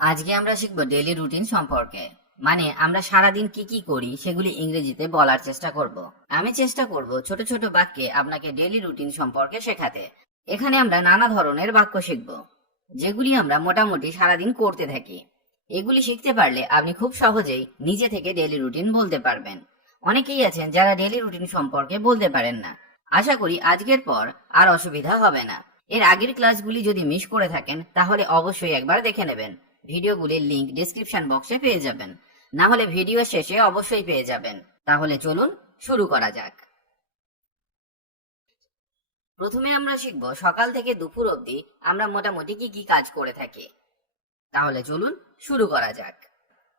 আজকে আমরা শিখব ডেইলি রুটিন সম্পর্কে। মানে আমরা সারাদিন কি কি করি সেগুলি ইংরেজিতে বলার চেষ্টা করব। আমি চেষ্টা করব ছোট ছোট বাক্যে আপনাকে ডেইলি রুটিন সম্পর্কে শেখাতে। এখানে আমরা নানা ধরনের বাক্য শিখব, যেগুলি আমরা মোটামুটি সারাদিন করতে থাকি। এগুলি শিখতে পারলে আপনি খুব সহজেই নিজে থেকে ডেইলি রুটিন বলতে পারবেন। অনেকেই আছেন যারা ডেইলি রুটিন সম্পর্কে বলতে পারেন না। আশা করি আজকের পর আর অসুবিধা হবে না। এর আগের ক্লাসগুলি যদি মিস করে থাকেন তাহলে অবশ্যই একবার দেখে নেবেন। ভিডিওগুলির লিংক ডেসক্রিপশন বক্সে পেয়ে যাবেন, না হলে ভিডিও শেষে অবশ্যই পেয়ে যাবেন। তাহলে চলুন শুরু করা যাক। প্রথমে আমরা শিখব সকাল থেকে দুপুর অবধি আমরা মোটামুটি কি কি কাজ করে থাকি। তাহলে চলুন শুরু করা যাক।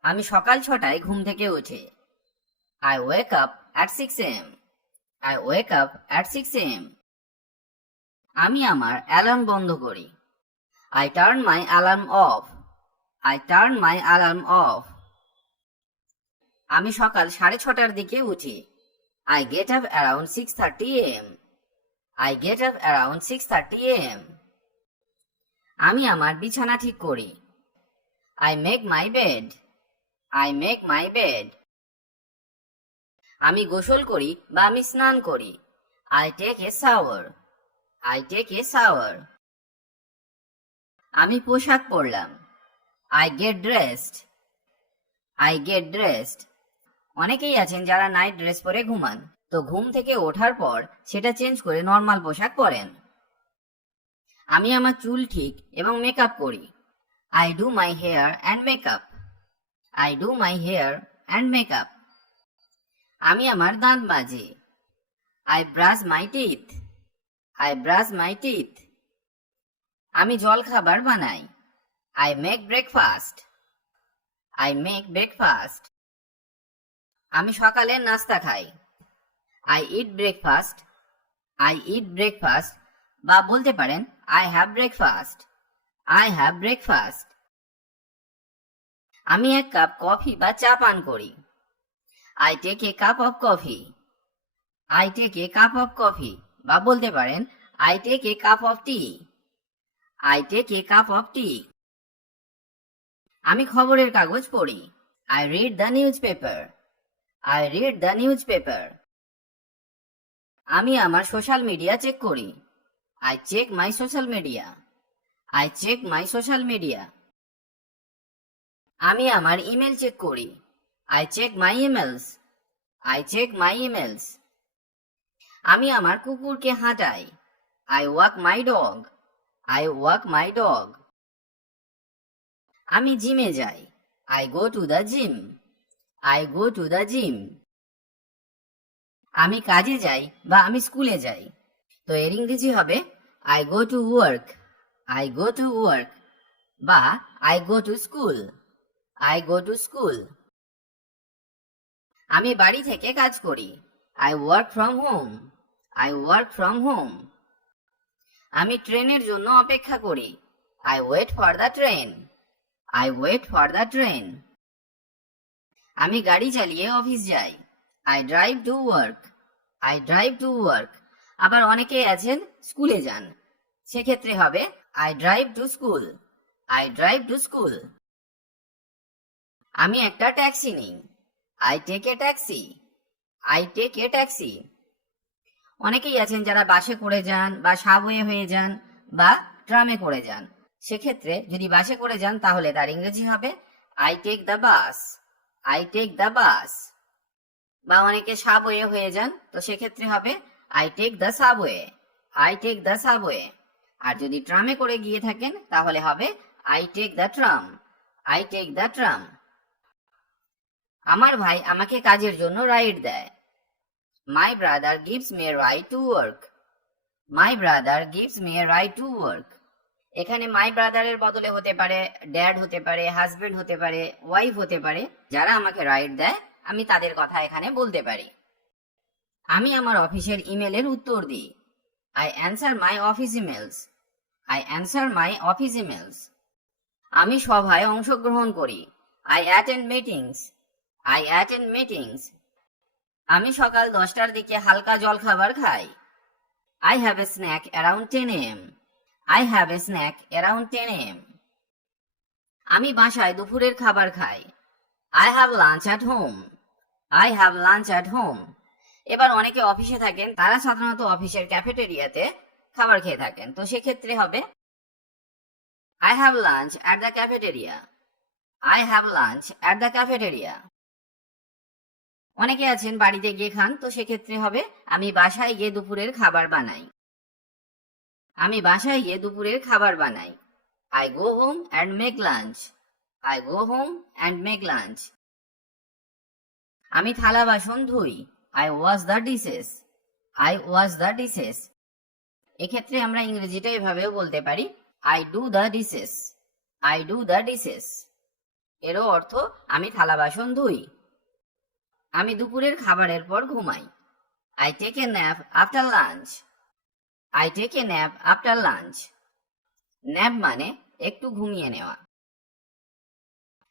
আমি সকাল 6টায় ঘুম থেকে উঠি। I wake up at 6 a.m. I wake up at 6 a.m. আমি আমার অ্যালার্ম বন্ধ করি। I turn my alarm off. I turn my alarm off. আমি সকাল 6:30টার দিকে উঠি। I get up around 6:30 a.m. I get up around 6:30 a.m. আমি আমার বিছানা ঠিক করি। I make my bed. I make my bed. আমি গোসল করি বা আমি স্নান করি। I take a shower. I take a shower. আমি পোশাক পরলাম। I get dressed. I get dressed. অনেকেই আছেন যারা নাইট ড্রেস পরে ঘুমান, তো ঘুম থেকে ওঠার পর সেটা চেঞ্জ করে নর্মাল পোশাক পরেন। আমি আমার চুল ঠিক এবং মেকআপ করি। I do my hair and makeup. I do my hair and makeup. আমি আমার দাঁত মাজি। I brush my teeth. I brush my teeth. আমি জল খাবার বানাই। I make breakfast. I make breakfast. আমি সকালে নাস্তা খাই। I eat breakfast. I eat breakfast. বা বলতে পারেন I have breakfast. I have breakfast. আমি এক কাপ কফি বা চা পান করি। I take a cup of coffee. I take a cup of coffee. বা বলতে পারেন I take a cup of tea. I take a cup of tea. আমি খবরের কাগজ পড়ি। I read the newspaper. I read the newspaper. আমি আমার social media check করি। I check my social media. I check my social media. আমি আমার email check করি। I check my emails. I check my emails. আমি আমার কুকুরকে হাঁটাই। I walk my dog. I walk my dog. আমি জিমে যাই। I go to the gym. I go to the gym. আমি কাজে যাই বা আমি স্কুলে যাই, তো এর ইংরেজি হবে I go to work. I go to work. বা I go to school. I go to school. আমি বাড়ি থেকে কাজ করি। I work from home. I work from home. আমি ট্রেনের জন্য অপেক্ষা করি। I wait for the train. I wait for the train. আমি গাড়ি চালিয়ে অফিস যাই। I drive to work. I drive to work. আবার অনেকে আছেন স্কুলে যান, সেক্ষেত্রে হবে I drive to school. I drive to school. আমি একটা ট্যাক্সি নিই। I take a taxi. I take a taxi. অনেকেই আছেন যারা বাসে করে যান বা সাবওয়ে হয়ে যান বা ট্রামে করে যান। সেক্ষেত্রে যদি বাসে করে যান তাহলে তার ইংরেজি হবে I take the bus. I take the bus. বা অনেকে সাবওয়ে হয়ে যান, তো সেক্ষেত্রে হবে I take the subway. I take the subway. আর যদি ট্রামে করে গিয়ে থাকেন তাহলে হবে I take the tram. I take the tram. আমার ভাই আমাকে কাজের জন্য রাইড দেয়। My brother gives me a ride to work. My brother gives me a ride to work. এখানে মাই ব্রাদারের বদলে হতে পারে ড্যাড, হতে পারে হাজবেন্ড, হতে পারে ওয়াইফ, হতে পারে। যারা আমাকে রাইড দেয় আমি তাদের কথা এখানে বলতে পারি। আমি আমার অফিসের ইমেলের উত্তর দিই। I answer my office emails. I answer my office emails. আমি সভায় অংশগ্রহণ করি। I attend meetings. I attend meetings. আমি সকাল 10টার দিকে হালকা জলখাবার খাই। I have a snack around 10 a.m. I have a snack around 10 a.m. আমি বাসায় দুপুরের খাবার খাই। I have lunch at home. I have lunch at home. এবার অনেকে অফিসে থাকেন, তারা সাধারণত অফিসের ক্যাফেটেরিয়াতে খাবার খেয়ে থাকেন, তো সেক্ষেত্রে হবে I have lunch at the cafeteria. I have lunch at the cafeteria. অনেকে আছেন বাড়িতে গিয়ে খান, তো সেক্ষেত্রে হবে আমি বাসায় গিয়ে দুপুরের খাবার বানাই। আমি বাসায় গিয়ে দুপুরের খাবার বানাই। I go home and make lunch. I go home and make lunch. আমি থালা বাসন ধুই। I wash the dishes. I wash the dishes. এক্ষেত্রে আমরা ইংরেজিটা এভাবেও বলতে পারি I do the dishes. I do the dishes. এরও অর্থ আমি থালা বাসন ধুই। আমি দুপুরের খাবারের পর ঘুমাই। I take a nap after lunch. I take a nap after lunch. Nap মানে একটু ঘুমিয়ে নেওয়া।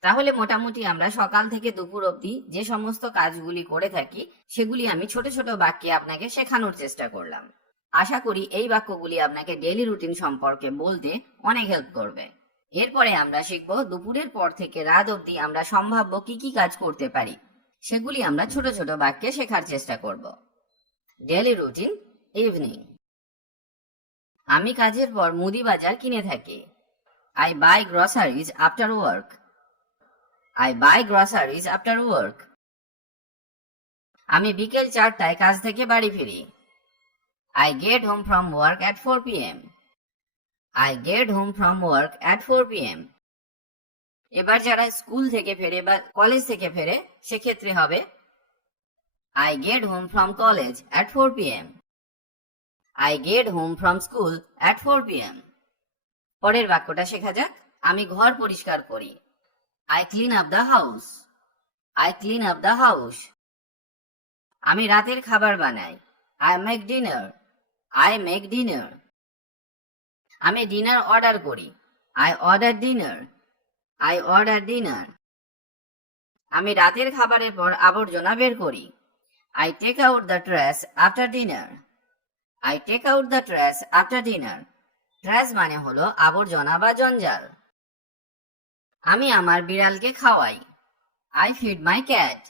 তাহলে মোটামুটি আমরা সকাল থেকে দুপুর অবধি যে সমস্ত কাজগুলি করে থাকি সেগুলি আমি ছোট ছোট বাক্যে আপনাকে শেখানোর চেষ্টা করলাম। আশা করি এই বাক্যগুলি আপনাকে ডেইলি রুটিন সম্পর্কে বলতে অনেক হেল্প করবে। এরপরে আমরা শিখব দুপুরের পর থেকে রাত অবধি আমরা সম্ভাব্য কি কি কাজ করতে পারি, সেগুলি আমরা ছোট ছোট বাক্যে শেখার চেষ্টা করব। Daily routine evening. আমি কাজের পর মুদি বাজার কিনে থাকি। I buy groceries after work. I buy groceries after work. আমি বিকেল 4টায় কাজ থেকে বাড়ি ফিরি। I get home from work at 4 p.m. I get home from work at 4 p.m. এবার যারা স্কুল থেকে ফেরে বা কলেজ থেকে ফেরে সেক্ষেত্রে হবে I get home from college at 4 p.m. I get home from school at 4 p.m. পরের বাক্যটা শেখা যাক। আমি ঘর পরিষ্কার করি। I clean up the house. I clean up the house. আমি রাতের খাবার বানাই। I make dinner. I make dinner. আমি ডিনার অর্ডার করি। I order dinner. I order dinner. আমি রাতের খাবারের পর আবর্জনা বের করি। I take out the trash after dinner. I take out the trash after dinner. Trash মানে হলো আবর্জনা বা জঞ্জাল। আমি আমার বিড়ালকে খাওয়াই। I feed my cat.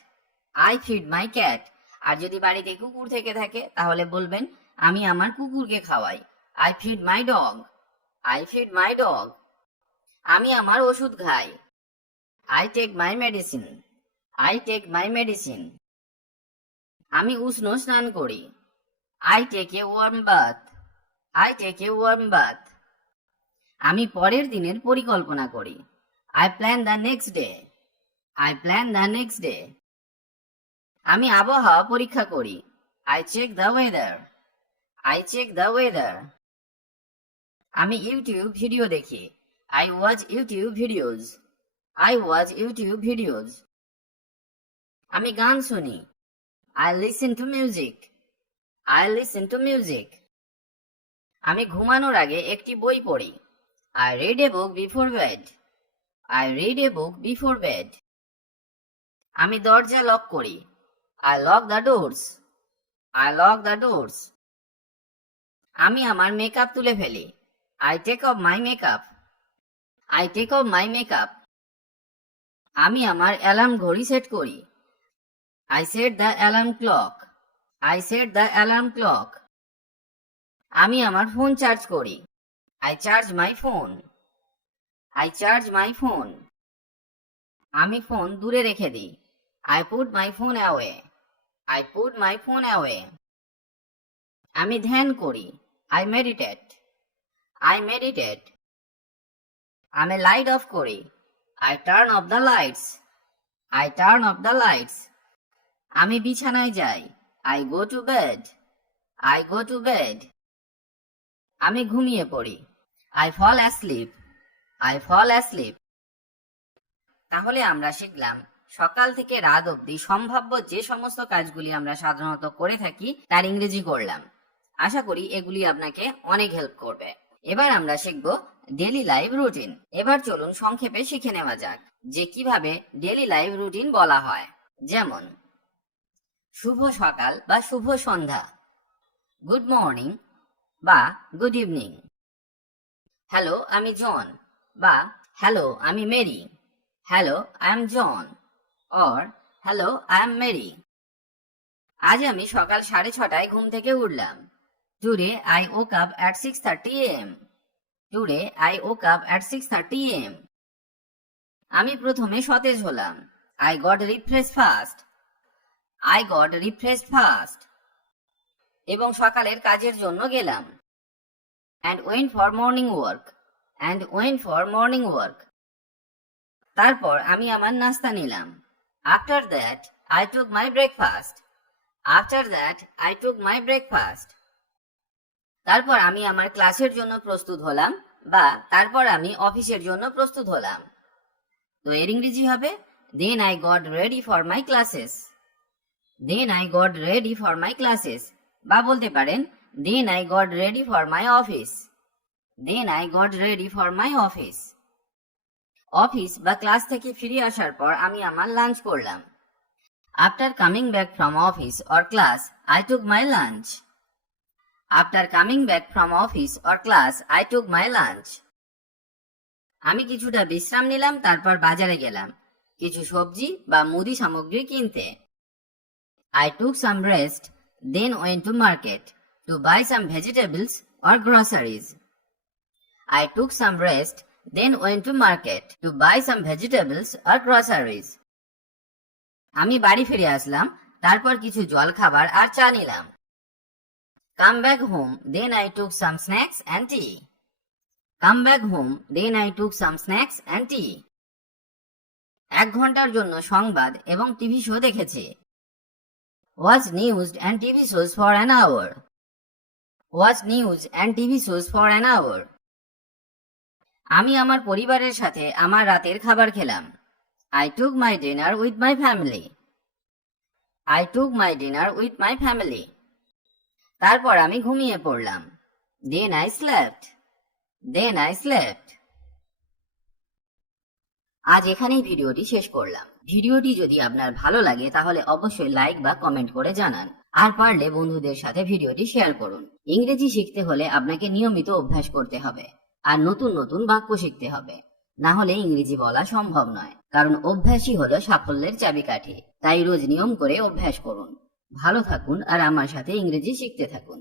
I feed my cat. আর যদি বাড়িতে কুকুর থেকে থাকে তাহলে বলবেন আমি আমার কুকুরকে খাওয়াই। I feed my dog. I feed my dog. আমি আমার ওষুধ খাই। I take my medicine. I take my medicine. আমি উষ্ণ স্নান করি। I take a warm bath. I take a warm bath. আমি পরের দিনের পরিকল্পনা করি। I plan the next day. I plan the next day. আমি আবহাওয়া পরীক্ষা করি। I check the weather. I check the weather. আমি ইউটিউব ভিডিও দেখি। I watch YouTube videos. I watch YouTube videos. আমি গান শুনি। I listen to music. I listen to music. আমি ঘুমানোর আগে একটি বই পড়ি। I read a book before bed. I read a book before bed. আমি দরজা লক করি। I lock the doors. I lock the doors. আমি আমার মেকআপ তুলে ফেলি। I take off my makeup. I take off my makeup. আমি আমার alarm ঘড়ি সেট করি। I set the alarm clock. I set the alarm clock. আমি আমার ফোন চার্জ করি। I charge my phone. I charge my phone. আমি phone দূরে রেখে দিই। I put my phone away. I put my phone away. আমি ধ্যান করি। I meditate. I meditate. আমি লাইট অফ করি। I turn off the lights. I turn off the lights. আমি বিছানায় যাই। I go to bed. I go to bed. আমি ঘুমিয়ে পড়ি। I fall asleep. I fall asleep. তাহলে আমরা শিখলাম সকাল থেকে রাত অবধি সম্ভাব্য যে সমস্ত কাজগুলি আমরা সাধারণত করে থাকি তার ইংরেজি করলাম। আশা করি এগুলি আপনাকে অনেক হেল্প করবে। এবার আমরা শিখব ডেইলি লাইফ রুটিন। এবার চলুন সংক্ষেপে শিখে নেওয়া যাক যে কিভাবে ডেইলি লাইফ রুটিন বলা হয়। যেমন শুভ সকাল বা শুভ সন্ধ্যা, গুড মর্নিং বা গুড ইভিনিং, হ্যালো আমি জন বা হ্যালো আমি Mary, hello I am John, or hello I am Mary. আজ আমি সকাল 6:30টায় ঘুম থেকে উঠলাম। Today I woke up at 6:30 am. Today I woke up at 6:30 am. আমি প্রথমে সতেজ হলাম। I got refreshed fast. I got refreshed fast. এবং সকালের কাজের জন্য গেলাম। And went for morning work. And went for morning work. তারপর আমি আমার নাস্তা নিলাম। After that, I took my breakfast. After that, I took my breakfast. তারপর আমি আমার ক্লাসের জন্য প্রস্তুত হলাম, বা তারপর আমি অফিসের জন্য প্রস্তুত হলাম। তো এর ইংরেজি হবে Then I got ready for my classes. Then I got ready for my classes. বা বলতে পারেন Then I got ready for my office. Then I got ready for my office. Office বা ক্লাস থেকে ফিরে আসার পর আমি আমার লাঞ্চ করলাম। After coming back from office or class, I took my lunch. After coming back from office or class, I took my lunch. আমি কিছুটা বিশ্রাম নিলাম, তারপর বাজারে গেলাম কিছু সবজি বা মুদি সামগ্রী কিনতে। I took some rest, then went to market to buy some vegetables or groceries. I took some rest, then went to market to buy some vegetables or groceries. আমি বাড়ি ফিরে আসলাম, তারপর কিছু জল খাবার আর চা নিলাম। Come back home, then I took some snacks and tea. Come back home, then I took some snacks and tea. 1 ঘন্টার জন্য সংবাদ এবং টিভি শো দেখেছে। Watch news and TV shows for an hour. Watch news and TV shows for an hour. আমি আমার পরিবারের সাথে আমার রাতের খাবার খেলাম। I took my dinner with my family. I took my dinner with my family. তারপর আমি ঘুমিয়ে পড়লাম। Then I slept. Then I slept. আজ এখানেই ভিডিওটি শেষ করলাম। ভিডিওটি যদি আপনার ভালো লাগে তাহলে অবশ্যই লাইক বা কমেন্ট করে জানান, আর পারলে বন্ধুদের সাথে ভিডিওটি শেয়ার করুন। ইংরেজি শিখতে হলে আপনাকে নিয়মিত অভ্যাস করতে হবে, আর নতুন নতুন বাক্য শিখতে হবে, না হলে ইংরেজি বলা সম্ভব নয়। কারণ অভ্যাসই হলো সাফল্যের চাবিকাঠি। তাই রোজ নিয়ম করে অভ্যাস করুন। ভালো থাকুন আর আমার সাথে ইংরেজি শিখতে থাকুন।